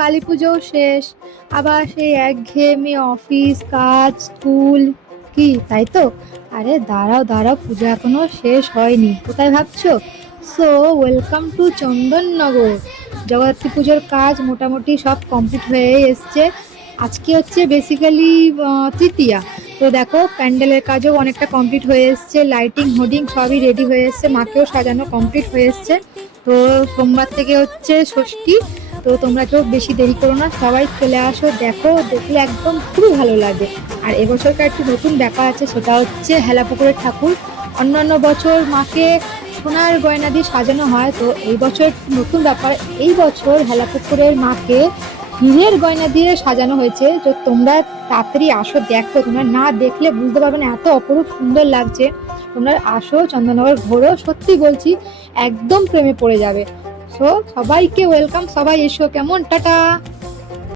কালী পুজো শেষ, আবার সেই একঘেয়েমি অফিস কাজ স্কুল, কি তাই তো? আরে দাঁড়াও দাঁড়াও, পুজো এখনো শেষ হয়নি, কোথায় ভাবছো? So welcome to Chandannagar. Jagaddhatri পুজোর কাজ মোটামুটি সব কমপ্লিট হয়ে এসছে। আজকে হচ্ছে বেসিক্যালি তৃতীয়া। তো দেখো প্যান্ডেলের কাজও অনেকটা কমপ্লিট হয়ে এসছে, লাইটিং হোর্ডিং সবই রেডি হয়ে এসছে, মাকেও সাজানো কমপ্লিট হয়ে এসছে। তো সোমবার থেকে হচ্ছে ষষ্ঠী। তো তোমরা কেউ বেশি দেরি করো না, সবাই চলে আসো, দেখো, দেখলে একদম খুবই ভালো লাগে। আর এবছরকার একটু নতুন ব্যাপার আছে, সেটা হচ্ছে হেলাপুকুরের ঠাকুর। অন্যান্য বছর মাকে সোনার গয়না দিয়ে সাজানো হয়, তো এই বছর একটু নতুন ব্যাপার, এই বছর হেলাপুকুরের মাকে হীরের গয়না দিয়ে সাজানো হয়েছে। তো তোমরা তাড়াতাড়ি আসো, দেখো, তোমরা না দেখলে বুঝতে পারবে না, এত অপরূপ সুন্দর লাগছে। তোমরা আসো, চন্দননগর ঘোরো, সত্যি বলছি একদম প্রেমে পড়ে যাবে। সো সবাইকে ওয়েলকাম, সবাই এসো, কেমন? টাটা।